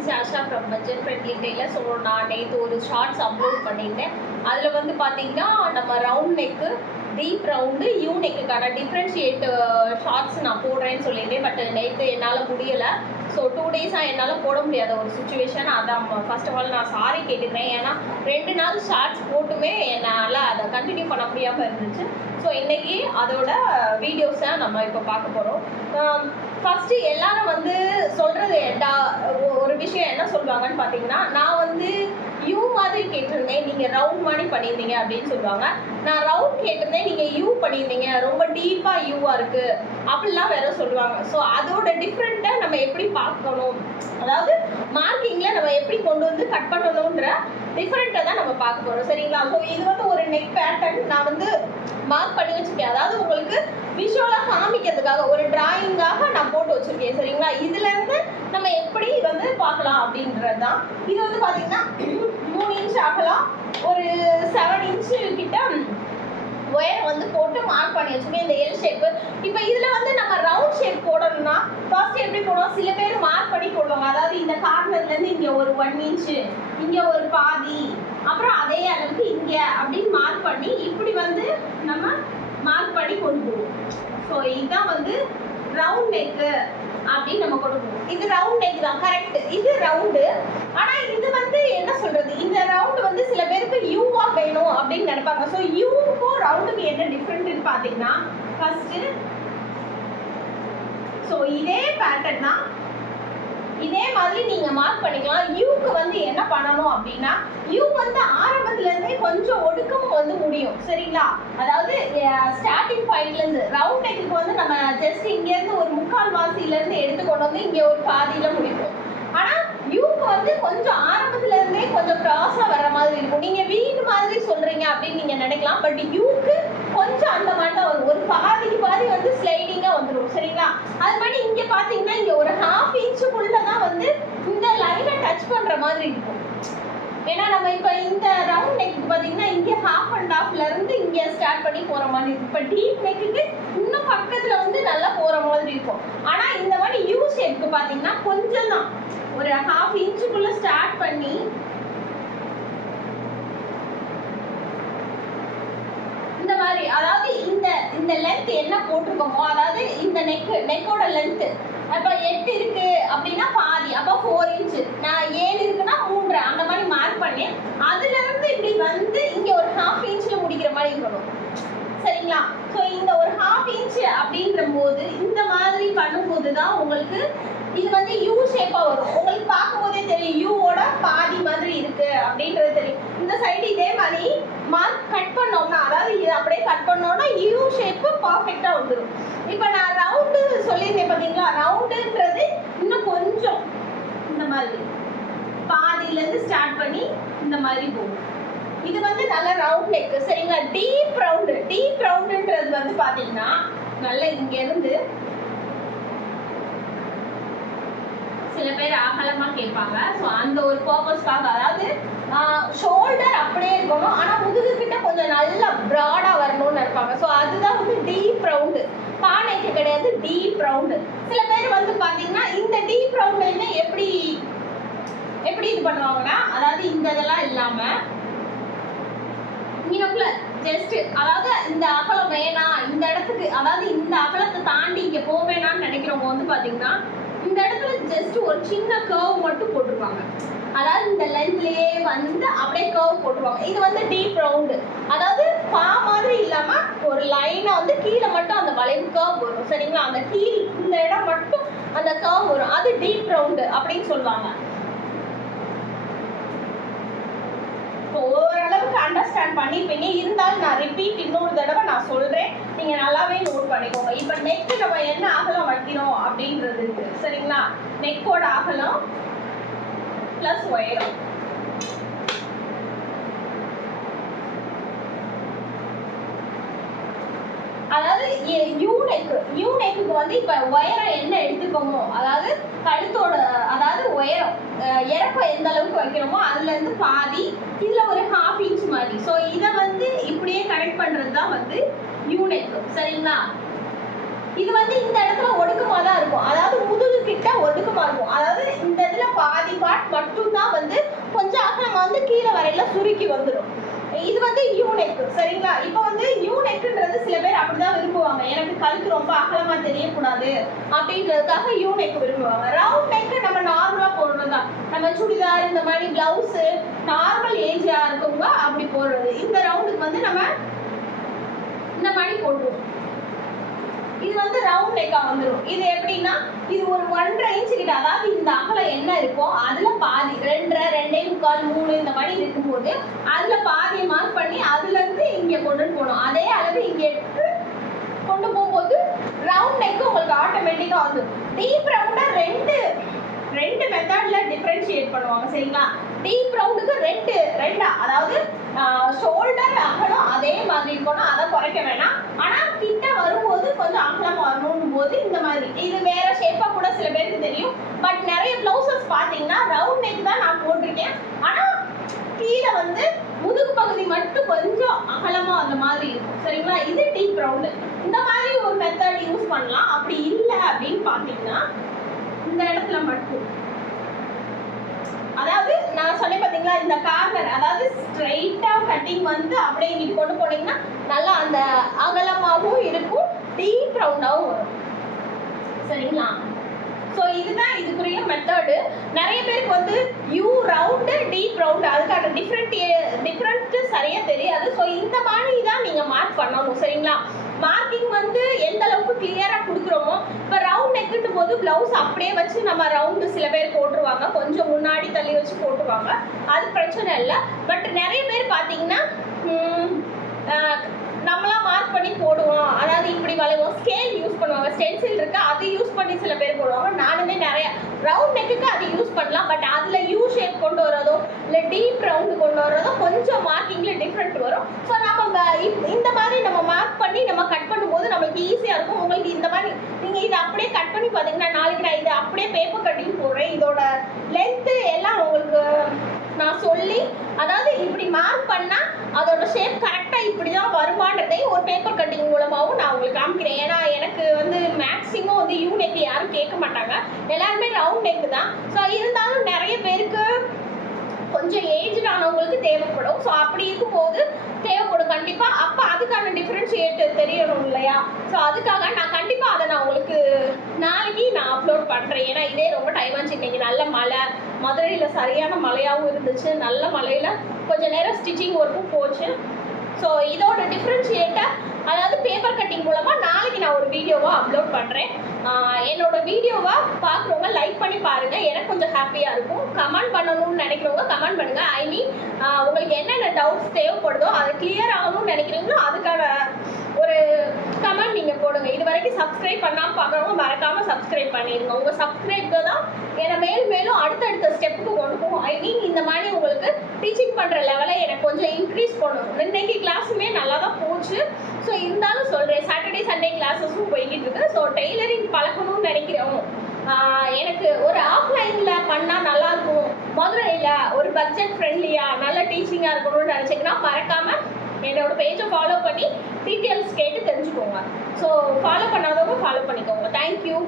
Is Asha from budget friendly tailor. So நான் நேற்று ஒரு ஷார்ட்ஸ் அப்லோட் பண்ணியிருந்தேன். அதில் வந்து பார்த்தீங்கன்னா நம்ம round neck, deep round, U நெக்குக்கான டிஃப்ரென்ஷியேட் ஷார்ட்ஸ் நான் போடுறேன்னு சொல்லியிருந்தேன். பட் நேற்று என்னால் முடியலை. ஸோ 2 டேஸாக என்னால் போட முடியாத ஒரு சுச்சுவேஷன். அதான் ஃபர்ஸ்ட் ஆஃப் ஆல் நான் சாரி கேட்டுக்கிறேன். ஏன்னா 2 நாள் ஷார்ட்ஸ் போட்டுமே என்னால் அதை கண்டினியூ பண்ண முடியாமல் இருந்துச்சு. ஸோ இன்றைக்கி அதோட வீடியோஸை நம்ம இப்போ பார்க்க போகிறோம். ஃபஸ்ட்டு எல்லாரும் வந்து சொல்கிறது ஒரு விஷயம் என்ன சொல்லுவாங்கன்னு பார்த்தீங்கன்னா, நான் வந்து யூ மாதிரி கேட்டிருந்தேன், நீங்கள் ரவுண்ட் மாதிரி பண்ணியிருந்தீங்க அப்படின்னு சொல்லுவாங்க. நான் ரவுண்ட் கேட்டிருந்தேன், நீங்கள் யூ பண்ணியிருந்தீங்க, ரொம்ப டீப்பாக யூவாக இருக்குது அப்படிலாம் வேற சொல்லுவாங்க. ஸோ அதோட டிஃப்ரெண்ட்டை நம்ம எப்படி பார்க்கணும், அதாவது மார்க்கிங்கில் நம்ம எப்படி கொண்டு வந்து கட் பண்ணணுன்ற டிஃப்ரெண்ட்டை தான் நம்ம பார்க்க போகிறோம். சரிங்களா? ஸோ இது வந்து ஒரு நெக் பேட்டர்ன் நான் வந்து மார்க் பண்ணி வச்சுருக்கேன். அதாவது உங்களுக்கு விஷுவலாக காமிக்கிறதுக்காக ஒரு டிராயிங்காக நான் போட்டு வச்சுருக்கேன். சரிங்களா? இதுலேருந்து நம்ம எப்படி வந்து பார்க்கலாம் அப்படின்றது தான். இது வந்து பார்த்தீங்கன்னா 3 இன்ச் அகலம், ஒரு 7 இன்ச்சு கிட்ட ஒயர் வந்து போட்டு மார்க் பண்ணி வச்சுருக்கேன். இந்த எல் ஷேப்பு. இப்போ இதில் வந்து நம்ம ரவுண்ட் ஷேப் போடணும்னா ஃபர்ஸ்ட் எப்படி போடுவோம், சில பேர் மார்க் பண்ணி போடுவாங்க. அதாவது இந்த கார்னர்லேருந்து இங்கே ஒரு 1 இன்ச்சு, இங்கே ஒரு பாதி, அப்புறம் அதே அளவுக்கு இங்கே அப்படின்னு மார்க் பண்ணி இப்படி வந்து நம்ம மார்க் பண்ணி கொண்டு போவோம். ஸோ இதுதான் வந்து ரவுண்ட் நெக்கு அப்படின்னு நம்ம கொண்டு போவோம். இது ரவுண்ட் நெக் தான், கரெக்ட். இது ரவுண்டு. ஆனால் இது வந்து என்ன சொல்றது, இந்த ரவுண்டு வந்து சில பேருக்கு யூவா வேணும் அப்படின்னு நினைப்பாங்க. ஸோ யூக்கும் ரவுண்டுக்கு என்ன டிஃப்ரெண்ட்னு பார்த்தீங்கன்னா, ஃபர்ஸ்ட் ஸோ இதே பேட்டர்ன் தான், இதே மாதிரி நீங்க மார்க் பண்ணிக்கலாம். யூக்கு வந்து என்ன பண்ணணும் அப்படின்னா, யூ வந்து ஆரம்பத்துல இருந்தே கொஞ்சம் ஒடுக்கமும் வந்து முடியும். சரிங்களா? அதாவது ஸ்டார்டிங் பாயிண்ட்ல இருந்து ரவுண்ட் நெக்குக்கு வந்து நம்ம ஜஸ்ட் இங்க இருந்து ஒரு 3/4 வாசியில இருந்து எடுத்து கொண்டு வந்து இங்க ஒரு பாதியில முடிப்போம். ஆனா யூக்கு வந்து கொஞ்சம் ஆரம்பத்துல இருந்தே கொஞ்சம் கிராஸா வர்ற மாதிரி இருக்கும். நீங்க வீடு மாதிரி சொல்றீங்க அப்படின்னு நீங்க நினைக்கலாம். பட் யூக்கு கொஞ்சம் அந்த மாதிரி தான் வரும். ஒரு பாதிக்கு பாதி வந்து ஸ்லைடிங்கா வந்துடும். சரிங்களா? அது மாதிரி இங்க பாத்தீங்கன்னா இங்க ஒரு 1/2 இன்ச்சுக்குள்ள தான் வந்து இந்த லைனை டச் பண்ற மாதிரி இருக்கும். ஏன்னா நம்ம இப்ப இந்த ரவுண்ட் நெக்கு பாத்தீங்கன்னா இங்க 1/2 இருந்து இங்க ஸ்டார்ட் பண்ணி போற மாதிரி இருக்கும். இப்ப டீப் நெக்குக்கு இன்னும் பக்கத்துல வந்து நல்லா போற மாதிரி இருக்கும். ஆனா இந்த மாதிரி யூ ஷேப்க்கு பாத்தீங்கன்னா கொஞ்சம் தான், ஒரு 1/2 இன்ச்சுக்குள்ள ஸ்டார்ட் பண்ணி இந்த மாதிரி, அதாவது இந்த லென்த் என்ன போட்டிருக்கோமோ, அதாவது இந்த நெக்கோட லென்த் அப்போ 8 இருக்கு அப்படின்னா பாதி, அப்போ 4 இன்ச்சு. நான் 7 இருக்குன்னா 3 அந்த மாதிரி மார்க் பண்ணி அதுல இருந்து இப்படி வந்து இங்க ஒரு 1/2 இன்ச்ல முடிக்கிற மாதிரி இருக்கணும். சரிங்களா? ஸோ இந்த ஒரு 1/2 இன்ச்சு அப்படின்ற போது இந்த மாதிரி பண்ணும்போது தான் உங்களுக்கு இது வந்து யூ ஷேப்பா வரும். உங்களுக்கு பார்க்கும்போதே தெரியும் யூவோட பாதி மாதிரி இருக்கு அப்படின்றது தெரியும். இந்த சைடு இதே மாதிரி மார்க் கட் பண்ணோம்னா, அதாவது இது அப்படியே கட் பண்ணோம்னா யூ ஷேப்பு பர்ஃபெக்டா வந்துடும். இப்போ நான் ரவுண்டு சொல்லியிருந்தேன் பார்த்தீங்களா, ரவுண்டுன்றது இன்னும் கொஞ்சம் இந்த மாதிரி பாதியிலேருந்து ஸ்டார்ட் பண்ணி இந்த மாதிரி போகும். இது வந்து நல்ல ரவுண்ட் நெக். சரிங்களா? டீப் ரவுண்டுன்றது வந்து பார்த்தீங்கன்னா நல்ல இங்கேருந்து சில பேர் அகலமா கேட்பாங்க. ஸோ அந்த ஒரு பர்பஸ்க்காக, அதாவது ஷோல்டர் அப்படியே இருக்கணும், ஆனால் முதுகு கிட்ட கொஞ்சம் நல்லா ப்ராடா வரணும்னு இருப்பாங்க. ஸோ அதுதான் வந்து டீப் ரவுண்டு. பானைக்கு கிடையாது, டீப் ரவுண்டு. சில பேர் வந்து பார்த்தீங்கன்னா இந்த டீப் ரவுண்டுமே எப்படி இது பண்ணுவாங்கன்னா, அதாவது இந்த இதெல்லாம் இல்லாம இங்கனக்குள்ள ஜஸ்ட், அதாவது இந்த அகலம் வேணாம் இந்த இடத்துக்கு, அதாவது இந்த அகலத்தை தாண்டி இங்க போவேணான்னு நினைக்கிறவங்க வந்து பாத்தீங்கன்னா இந்த இடத்துல ஜஸ்ட் ஒரு சின்ன கர்வ் மட்டும் போட்டுருவாங்க. அதாவது இந்த லென்த்லயே வந்து அப்படியே கர்வ் போட்டுருவாங்க. இது வந்து டீப் ரவுண்டு. அதாவது பா மாதிரி இல்லாம ஒரு லைனா வந்து கீழே மட்டும் அந்த வளைவு கர்வ் வரும். சரிங்களா? அந்த கீழ் இந்த இடம் மட்டும் அந்த கர்வ் வரும். அது டீப் ரவுண்டு அப்படின்னு சொல்லுவாங்க. ஓரளவுக்கு அண்டர்ஸ்டாண்ட் பண்ணிருப்பீங்க. இருந்தாலும் நான் ரிப்பீட் இன்னொரு தடவை நான் சொல்றேன், நீங்க நல்லாவே நோட் பண்ணிக்கோங்க. இப்ப நெக் நம்ம என்ன அகலம் வைக்கிறோம் அப்படின்றது இருக்கு. சரிங்களா? நெக்கோட அகலம் பிளஸ் உயரம். அதாவது யூ நெக்குக்கு வந்து இப்ப உயரம் என்ன எடுத்துக்கோமோ, அதாவது கழுத்தோட, அதாவது உயரம் இறக்கம் எந்த அளவுக்கு வைக்கிறோமோ அதுல இருந்து பாதி, இதுல ஒரு 1/2 இன்ச் மாதிரி. ஸோ இதை வந்து இப்படியே கனெக்ட் பண்றது தான் வந்து யூ நெக். சரிங்களா? இது வந்து இந்த இடத்துல ஒடுக்கமா தான் இருக்கும். அதாவது முதுகு கிட்ட ஒடுக்கமா இருக்கும். அதாவது இந்த இதுல பாதி பார்ட் சரிங்களா? இப்போ வந்து யூ நெக்ன்றது சில பேர் அப்படிதான் விரும்புவாங்க. எனக்கு கழுத்து ரொம்ப அகலமா தெரியக்கூடாது அப்படின்றதுக்காக யூ நெக் விரும்புவாங்க. ரவுண்ட் நெக் நம்ம நார்மலா போடுறது தான். நம்ம சுடிதார் இந்த மாதிரி பிளவுஸ் நார்மல் ஏஜா இருக்கவங்க அப்படி போடுறது. இந்த ரவுண்டுக்கு வந்து நம்ம இந்த மாதிரி போடுவோம். இது வந்து ரவுண்ட் நெக்கா வந்துடும். இது எப்படின்னா இது ஒரு 1.5 இன்ச் கிட்ட, அதாவது இந்த அகலம் என்ன இருக்கோ அதுல பாதி 2.5, 2.25, 3 இந்த மாதிரி இருக்கும்போது அதுல பாதியை மார்க் பண்ணி அதுல இருந்து இங்க கொண்டு போகணும். அதே அளவு இங்க எடுத்து கொண்டு போகும்போது ரவுண்ட் நெக் உங்களுக்கு ஆட்டோமேட்டிக்கா வந்துடும். டீப் ரவுண்டா ரெண்டு மெத்தட்ல டிஃபரன்ஷியேட் பண்ணுவாங்க சரிங்களா? டீப் ரவுண்டுக்கு ரெண்டா, அதாவது ஷோல்டர் அகலம் அதே மாதிரி இருக்கணும், அதை குறைக்க வேணாம். ஆனா கிட்ட வரும்போது கொஞ்சம் அகலம் வரணும் போது இந்த மாதிரி இது வேற ஷேப்பா கூட சில பேருக்கு தெரியும். பட் நிறைய பிளவுசஸ் பாத்தீங்கன்னா ரவுண்ட் நெக் தான் நான் போட்டிருக்கேன். ஆனா கீழே வந்து முதுகு பகுதி மட்டும் கொஞ்சம் அகலமா அந்த மாதிரி இருக்கும் சரிங்களா? இது டீப் ரவுண்டு. இந்த மாதிரி ஒரு மெத்தட் யூஸ் பண்ணலாம். அப்படி இல்லை அப்படின்னு பாத்தீங்கன்னா இந்த இடத்துல மட்டும், அதாவது நான் சொன்னேன் பாத்தீங்களா இந்த கார்னர், அதாவது ஸ்ட்ரைட்டா கட்டிங் வந்து அப்படியே இங்கிட்டு கொண்டு போனீங்கன்னா நல்லா அந்த அகலமாகவும் இருக்கும், டீப் ரவுண்டாகவும் வரும் சரிங்களா? ஸோ இதுதான் இதுக்குரிய மெத்தடு. நிறைய பேருக்கு வந்து யூ ரவுண்டு டீப் ரவுண்டு அதுக்கான டிஃப்ரெண்ட் சரியா தெரியாது. ஸோ இந்த மாதிரி தான் நீங்க மார்க் பண்ணணும் சரிங்களா? மார்க்கிங் வந்து எந்த அளவுக்கு கிளியரா கொடுக்குறோமோ, இப்போ ரவுண்ட் நெக்குன்னும் போது பிளவுஸ் அப்படியே வச்சு நம்ம ரவுண்டு சில பேர் போட்டுருவாங்க, கொஞ்சம் முன்னாடி தள்ளி வச்சு போட்டுருவாங்க, அது பிரச்சனை இல்லை. பட் நிறைய பேர் பார்த்தீங்கன்னா நம்மளா மார்க் பண்ணி போடுவோம், அதாவது இப்படி வளைவோம், ஸ்கேல் யூஸ் பண்ணுவாங்க, ஸ்டென்சில் இருக்கு அது யூஸ் பண்ணி சில பேர் போடுவாங்க. நானுமே நிறைய ரவுண்ட் நெக்குக்கு அது யூஸ் பண்ணலாம். பட் அதுல யூ ஷேப் கொண்டு வரதோ இல்லை டீப் ரவுண்டு கொண்டு வரதோ கொஞ்சம் மார்க்கிங்ல டிஃப்ரெண்ட் வரும். ஸோ நம்ம இந்த மாதிரி நம்ம மார்க் பண்ணி நம்ம கட் பண்ணும்போது நம்மளுக்கு ஈஸியா இருக்கும். உங்களுக்கு இந்த மாதிரி நீங்க இதை அப்படியே கட் பண்ணி பார்த்தீங்கன்னா நாளைக்கு நான் இதை அப்படியே பேப்பர் கட்டிங் போடுறேன், இதோட லென்த்து எல்லாம் உங்களுக்கு நான் சொல்லி, அதாவது இப்படி மார்க் பண்ணா அதோட ஷேப் கரெக்டா இப்படிதான் வருமானதை ஒரு பேப்பர் கட்டிங் மூலமாகவும் நான் உங்களுக்கு காமிக்கிறேன். ஏன்னா எனக்கு வந்து மேக்ஸிமம் வந்து யூ நெக் யாரும் கேட்க மாட்டாங்க, எல்லாருமே ரவுண்ட் நெக் தான். ஸோ இருந்தாலும் நிறைய பேருக்கு கொஞ்சம் ஏஜ் ஆனவங்களுக்கு தேவைப்படும். ஸோ அப்படி இருக்கும்போது தேவைப்படும் கண்டிப்பா. அப்போ அதுக்கான டிஃபரன்ஷியேட் தெரியணும் இல்லையா? ஸோ அதுக்காக நான் கண்டிப்பா அதை நான் உங்களுக்கு நாளைக்கு நான் அப்லோட் பண்றேன். ஏன்னா இதே ரொம்ப டைம் ஆச்சு. இன்னைக்கு நல்ல மழை, மதுரையில சரியான மழையாகவும் இருந்துச்சு. நல்ல மழையில கொஞ்ச நேரம் ஸ்டிச்சிங் ஒர்க்கும் போச்சு. ஸோ இதோட டிஃபரன்ஷியேட்டை, அதாவது பேப்பர் கட்டிங் மூலமா நாளைக்கு நான் ஒரு வீடியோவா அப்லோட் பண்றேன். என்னோட வீடியோவா பார்க்குறவங்க லைக் பண்ணி பாருங்க, எனக்கு கொஞ்சம் ஹாப்பியா இருக்கும். கமெண்ட் பண்ணணும்னு நினைக்கிறவங்க கமெண்ட் பண்ணுங்க. ஐ மீன் உங்களுக்கு என்னென்ன டவுட்ஸ் தேவைப்படுதோ அதை கிளியர் ஆகணும்னு நினைக்கிறீங்களோ அதுக்கான ஒரு கமெண்ட் நீங்க போடுங்க. இது வரைக்கும் சப்ஸ்கிரைப் பண்ணாம பார்க்குறவங்க மறக்காம சப்ஸ்கிரைப் பண்ணிடுங்க. உங்க சப்ஸ்கிரைப் தான் என்னை மேலும் அடுத்தடுத்த ஸ்டெப்புக்கு கொண்டு போகும். ஐ மீன் இந்த மாதிரி உங்களுக்கு டீச்சிங் பண்ற லெவலை எனக்கு கொஞ்சம் இன்க்ரீஸ் பண்ணணும். இன்னைக்கு கிளாஸுமே நல்லா தான் போச்சு. ஸோ இருந்தாலும் சொல்றேன், சாட்டர்டே சண்டே கிளாஸஸும் போய்கிட்டு இருக்கு. ஸோ டெய்லரிங் பழகணும்னு நினைக்கிறோம், எனக்கு ஒரு ஆஃப்லைன்ல பண்ணா நல்லா இருக்கும், மதுரையில ஒரு பட்ஜெட் ஃப்ரெண்ட்லியா நல்ல டீச்சிங்கா இருக்கணும்னு நினைச்சீங்கன்னா மறக்காம என்னோட பேஜை ஃபாலோ பண்ணி டீட்டெயில்ஸ் கேட்டு தெரிஞ்சுக்கோங்க. ஸோ ஃபாலோ பண்ணாதவங்க ஃபாலோ பண்ணிக்கோங்க. தேங்க்யூ.